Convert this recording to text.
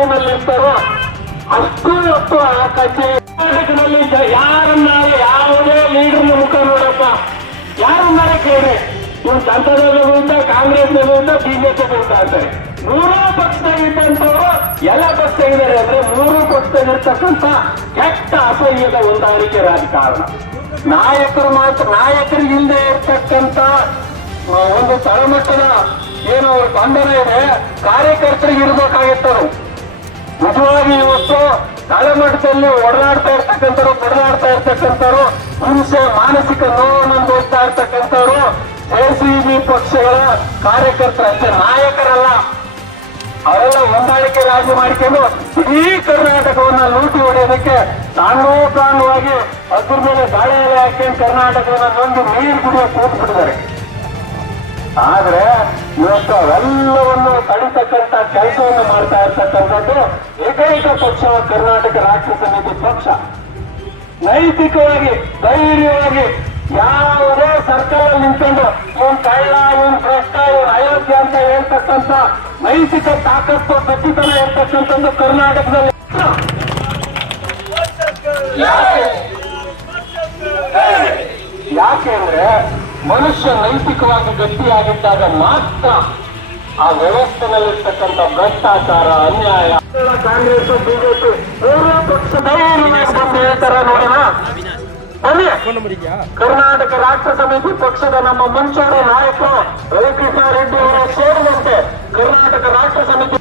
ಜವಾಬ್ದಾರಿನಲ್ಲಿರ್ತಾರೋ ಅಷ್ಟು ಹೊತ್ತು ಆ ಕಚೇರಿನಲ್ಲಿ ಯಾರನ್ನಾರು ಯಾವುದೇ ಲೀಡರ್ನ ಮುಖ ನೋಡಪ್ಪ, ಯಾರನ್ನಾರೇ ಕೇಳಿ ಇವನು ಜನತಾದಳ ವಿರುದ್ಧ, ಕಾಂಗ್ರೆಸ್ ವಿರುದ್ಧ, ಬಿಜೆಪಿ ವಿರುದ್ಧ ಅಂತಾರೆ. ಮೂರೂ ಪಕ್ಷದಾಗಿದ್ದಂಥವ್ರು ಎಲ್ಲ ಪಕ್ಷ ಇದ್ದಾರೆ ಅಂದ್ರೆ ಮೂರೂ ಪಕ್ಷದಲ್ಲಿರ್ತಕ್ಕಂಥ ಕೆಟ್ಟ ಅಸಹ್ಯದ ಹೊಂದಾಣಿಕೆ ರಾಜಕಾರಣ. ನಾಯಕರಿಗೆ ಇಲ್ಲದೆ ಇರ್ತಕ್ಕಂಥ ಒಂದು ತಳಮಟ್ಟದ ಏನು ಬಂಧನ ಇದೆ, ಕಾರ್ಯಕರ್ತರಿಗೆ ಇರಬೇಕಾಗಿತ್ತರು. ನಿಜವಾಗಿ ಇವತ್ತು ತಳಮಟ್ಟದಲ್ಲಿ ಒಡನಾಡ್ತಾ ಇರ್ತಕ್ಕಂಥವ್ರು ಹಿಂಸೆ, ಮಾನಸಿಕ ನೋವನ್ನು ಅನುಭವಿಸ್ತಾ ಇರ್ತಕ್ಕಂಥವ್ರು ಜೆಸಿಬಿ ಪಕ್ಷಗಳ ಕಾರ್ಯಕರ್ತರು ಅಷ್ಟೇ, ನಾಯಕರಲ್ಲ. ಅವರೆಲ್ಲ ಹೊಂದಾಣಿಕೆ ರಾಜಿ ಮಾಡಿಕೊಂಡು ಇಡೀ ಕರ್ನಾಟಕವನ್ನ ಲೂಟಿ ಹೊಡೆಯೋದಕ್ಕೆ ತಾಂಡೋಪಾಂಡವಾಗಿ ಅದ್ರ ಮೇಲೆ ಗಾಳಿ ಎಲೆ ಹಾಕೊಂಡು ಕರ್ನಾಟಕವನ್ನ ನೊಂದು ನೀರು ಕುಡಿಯೋ ಕೂತ್ಬಿಟ್ಟಿದ್ದಾರೆ. ಆದ್ರೆ ಇವತ್ತು ಅವೆಲ್ಲವನ್ನು ತಡಿತಕ್ಕಂಥ ಕೆಲಸವನ್ನು ಮಾಡ್ತಾ ಇರ್ತಕ್ಕಂಥದ್ದು ಏಕೈಕ ಪಕ್ಷ ಕರ್ನಾಟಕ ರಾಷ್ಟ್ರ ಸಮಿತಿ ಪಕ್ಷ. ನೈತಿಕವಾಗಿ, ಧೈರ್ಯವಾಗಿ ಯಾವುದೇ ಸರ್ಕಾರ ನಿಂತ್ಕೊಂಡು ಇವನ್ ಕಳ್ಳ, ಇವನ್ ಭ್ರಷ್ಟ, ಇವನ್ ಅಯೋಗ್ಯ ಅಂತ ಹೇಳ್ತಕ್ಕಂಥ ನೈತಿಕ ತಾಕತ್ತು, ಗಟ್ಟಿತನ ಇರ್ತಕ್ಕಂಥದ್ದು ಕರ್ನಾಟಕದಲ್ಲಿ. ಯಾಕೆ ಅಂದ್ರೆ ಮನುಷ್ಯ ನೈತಿಕವಾಗಿ ಗಟ್ಟಿಯಾಗಿದ್ದಾಗ ಮಾತ್ರ ಆ ವ್ಯವಸ್ಥೆನಲ್ಲಿರ್ತಕ್ಕಂಥ ಭ್ರಷ್ಟಾಚಾರ, ಅನ್ಯಾಯ, ಕಾಂಗ್ರೆಸ್, ಬಿಜೆಪಿ ಮೂರೂ ಪಕ್ಷದ ಹೇಳ್ತಾರ ನೋಡಿನ. ಕರ್ನಾಟಕ ರಾಷ್ಟ್ರ ಸಮಿತಿ ಪಕ್ಷದ ನಮ್ಮ ಮಂಚೂರಿ ನಾಯಕರು ರವಿಕೃಷ್ಣ ರೆಡ್ಡಿ ಅವರು ಸೇರಿದಂತೆ ಕರ್ನಾಟಕ ರಾಷ್ಟ್ರ ಸಮಿತಿ